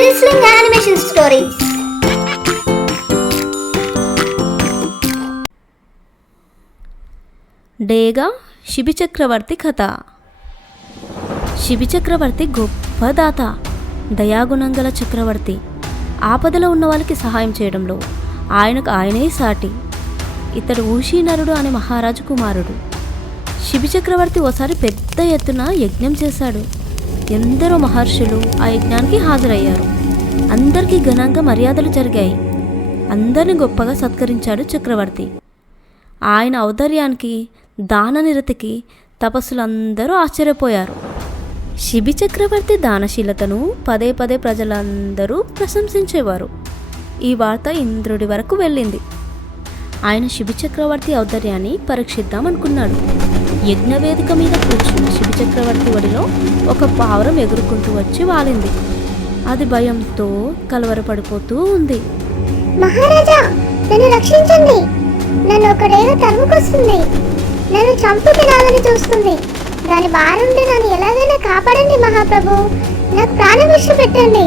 Sizzling animation stories. డేగా శిబిచక్రవర్తి కథ. శిబిచక్రవర్తి గొప్ప దాత, దయాగుణం గల చక్రవర్తి. ఆపదలో ఉన్న వాళ్ళకి సహాయం చేయడంలో ఆయనకు ఆయనే సాటి. ఇతడు ఊషీనరుడు అనే మహారాజు కుమారుడు. శిబిచక్రవర్తి ఓసారి పెద్ద ఎత్తున యజ్ఞం చేశాడు. ఎందరో మహర్షులు ఆ యజ్ఞానికి హాజరయ్యారు. అందరికీ ఘనంగా మర్యాదలు జరిగాయి. అందరిని గొప్పగా సత్కరించాడు చక్రవర్తి. ఆయన ఔదార్యానికి, దాననిరతికి తపస్సులందరూ ఆశ్చర్యపోయారు. శిబిచక్రవర్తి దానశీలతను పదే పదే ప్రజలందరూ ప్రశంసించేవారు. ఈ వార్త ఇంద్రుడి వరకు వెళ్ళింది. ఆయన శిబిచక్రవర్తి ఔదార్యాన్ని పరీక్షిద్దామనుకున్నాడు. యజ్ఞవేదిక మీద కూర్చున్న శిబిచక్రవర్తి ఒడిలో ఒక పావురం ఎగురుకుంటూ వచ్చి వాలింది. అది భయంతో కలవరపడిపోతూ ఉంది. మహారాజా, నన్ను రక్షించండి. నన్ను ఒక డేగ తరుముకొస్తుంది. నన్ను చంపు తినాలని చూస్తుంది. దాని బారుండి నన్ను ఎలాగైనా కాపాడండి మహాప్రభు. నాకు ప్రాణభిక్ష పెట్టండి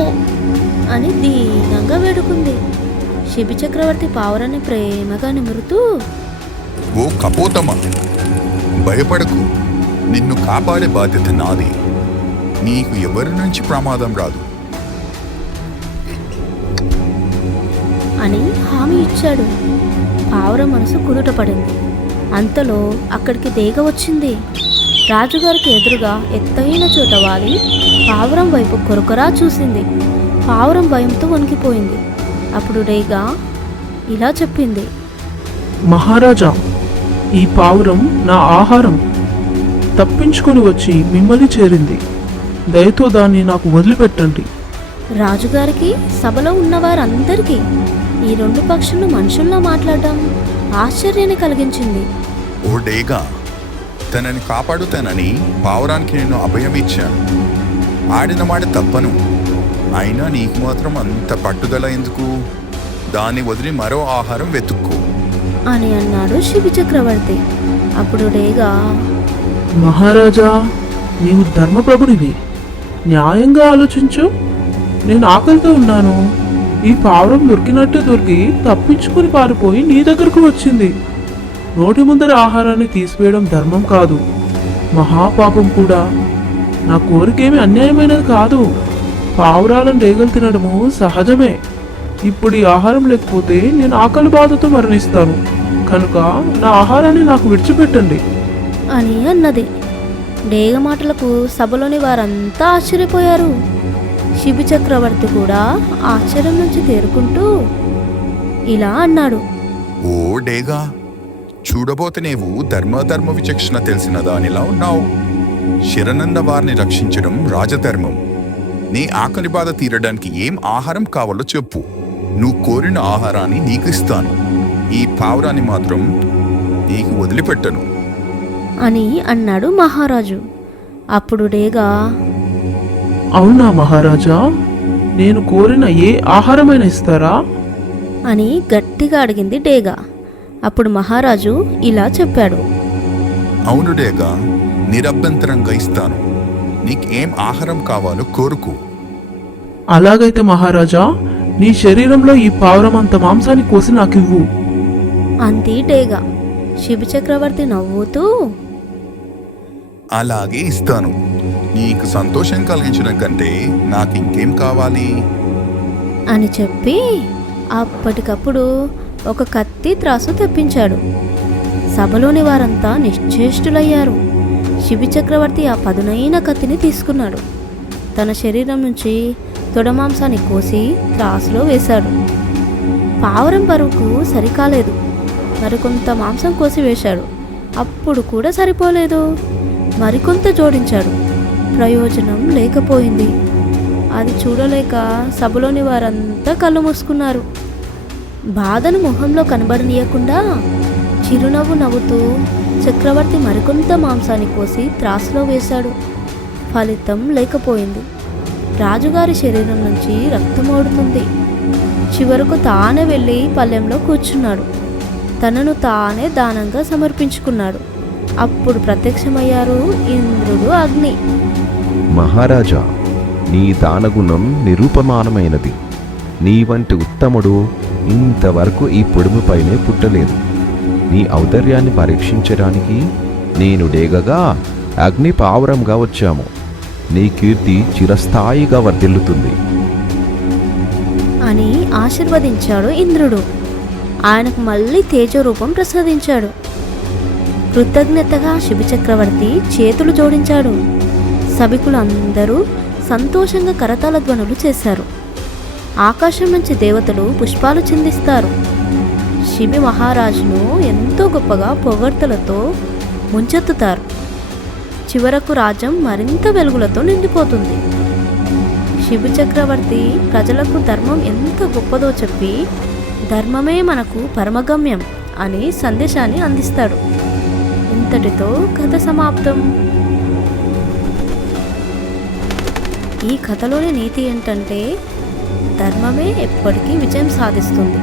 అని దీనంగా వేడుకుంది. శిబిచక్రవర్తి పావురాన్ని ప్రేమగా నిమురుతూ, ఓ కపోతమా, భయపడకు, నిన్ను కాపాడే బాధ్యత నాది. నీకు ఎవరి నుంచి ప్రమాదం రాదు అని హామీ ఇచ్చాడు. పావురం మనసు కుదుటపడింది. అంతలో అక్కడికి డేగ వచ్చింది. రాజుగారికి ఎదురుగా ఎత్తైన చోట వాలి పావురం వైపు కొరకొరా చూసింది. పావురం భయంతో వణికిపోయింది. అప్పుడు డేగ ఇలా చెప్పింది. మహారాజా, ఈ పావురం నా ఆహారం. తప్పించుకొని వచ్చి మిమ్మల్ని చేరింది. దయతో దాన్ని నాకు వదిలిపెట్టండి. రాజుగారికి, సభలో ఉన్నవారందరికీ ఈ రెండు పక్షులు మనుషుల్లా మాట్లాడడం ఆశ్చర్యాన్ని కలిగించింది. ఓ డేగా, తనని కాపాడుతానని పావురానికి నేను అభయం ఇచ్చాను. ఆడిన మాట తప్పను. అయినా నీకు మాత్రం అంత పట్టుదల ఎందుకు? దాన్ని వదిలి మరో ఆహారం వెతుక్కో అని అన్నాడు శిబిచక్రవర్తి. అప్పుడు డేగా, మహారాజా, నీవు ధర్మప్రభుడివి. న్యాయంగా ఆలోచించు. నేను ఆకలితో ఉన్నాను. ఈ పావురం దొరికినట్టు దొరికి తప్పించుకుని పారిపోయి నీ దగ్గరకు వచ్చింది. నోటి ముందర ఆహారాన్ని తీసివేయడం ధర్మం కాదు, మహాపాపం కూడా. నా కోరికేమి అన్యాయమైనది కాదు. పావురాలను డేగలు తినడము సహజమే. ఇప్పుడు ఈ ఆహారం లేకపోతే నేను ఆకలి బాధతో మరణిస్తాను. కనుక నా ఆహారాన్ని నాకు విడిచిపెట్టండి అని అన్నది. డేగ మాటలకు సభలోని వారంతా ఆశ్చర్యపోయారు. శిబిచక్రవర్తి కూడా ఆశ్చర్యం నుంచి తేరుకుంటూ ఇలా అన్నాడు. ఓ డేగా, చూడబోతే నీవు ధర్మ విచక్షణ తెలిసిన దానిలా ఉన్నావు. శరణన్న వారిని రక్షించడం రాజధర్మం. నీ ఆకలి బాధ తీరడానికి ఏం ఆహారం కావాలో చెప్పు. నువ్వు కోరిన ఆహారాన్ని నీకు ఇస్తాను. ఈ పావురాన్ని మాత్రం నీకు వదిలిపెట్టను అని అన్నాడు మహారాజు. అప్పుడు డేగా, అవునా మహారాజా, నేను కోరిన ఏ ఆహారమైనా ఇస్తారా అని గట్టిగా అడిగింది డేగా. అప్పుడు మహారాజు ఇలా చెప్పాడు. అవును డేగా, నిరభ్యంతరంగా ఇస్తాను. నీకేం ఆహారం కావాలో కోరుకు. అలాగైతే మహారాజా, నీ శరీరంలో ఈ పావురం అంత మాంసాన్ని కోసి నాకివ్వు అంది డేగా. శిబిచక్రవర్తి నవ్వుతూ, అలాగే ఇస్తాను. నీకు సంతోషం కలిగించడం కంటే నాకు ఇంకేం కావాలి అని చెప్పి అప్పటికప్పుడు ఒక కత్తి త్రాసు తెప్పించాడు. సభలోని వారంతా నిశ్చేష్టులయ్యారు. శిబిచక్రవర్తి ఆ పదునైన కత్తిని తీసుకున్నాడు. తన శరీరం నుంచి తొడమాంసాన్ని కోసి త్రాసులో వేశాడు. పావురం బరువుకు సరికాలేదు. మరికొంత మాంసం కోసి వేశాడు. అప్పుడు కూడా సరిపోలేదు. మరికొంత జోడించాడు. ప్రయోజనం లేకపోయింది. అది చూడలేక సభలోని వారంతా కళ్ళు మూసుకున్నారు. బాధను మొహంలో కనబడనీయకుండా చిరునవ్వు నవ్వుతూ చక్రవర్తి మరికొంత మాంసాన్ని కోసి త్రాసులో వేశాడు. ఫలితం లేకపోయింది. రాజుగారి శరీరం నుంచి రక్తం ఓడుతుంది. చివరకు తానే వెళ్ళి పల్లెంలో కూర్చున్నాడు. తనను తానే దానంగా సమర్పించుకున్నాడు. అప్పుడు ప్రత్యక్షమయ్యారు ఇంద్రుడు, అగ్ని. మహారాజా, నీ దానగుణం నిరూపమానమైనది. నీ వంటి ఉత్తముడు ఇంతవరకు ఈ పొడుముపైనే పుట్టలేదు. నీ ఔదార్యాన్ని పరీక్షించడానికి నేను డేగగా అగ్ని పావురంగా వచ్చాము. నీ కీర్తి చిరస్థాయిగా వర్ధిల్లుతుంది అని ఆశీర్వదించాడు ఇంద్రుడు. ఆయనకు మళ్ళీ తేజరూపం ప్రసాదించాడు. కృతజ్ఞతగా శిబిచక్రవర్తి చేతులు జోడించాడు. సభికులందరూ సంతోషంగా కరతాళ ధ్వనులు చేశారు. ఆకాశం నుంచి దేవతలు పుష్పాలు చిందిస్తారు. శిబి మహారాజును ఎంతో గొప్పగా పొగడ్తలతో ముంచెత్తుతారు. చివరకు రాజ్యం మరింత వెలుగులతో నిండిపోతుంది. శిబి చక్రవర్తి ప్రజలకు ధర్మం ఎంత గొప్పదో చెప్పి ధర్మమే మనకు పరమగమ్యం అని సందేశాన్ని అందిస్తాడు. ఇంతటితో కథ సమాప్తం. ఈ కథలోని నీతి ఏంటంటే ధర్మమే ఎప్పటికీ విజయం సాధిస్తుంది.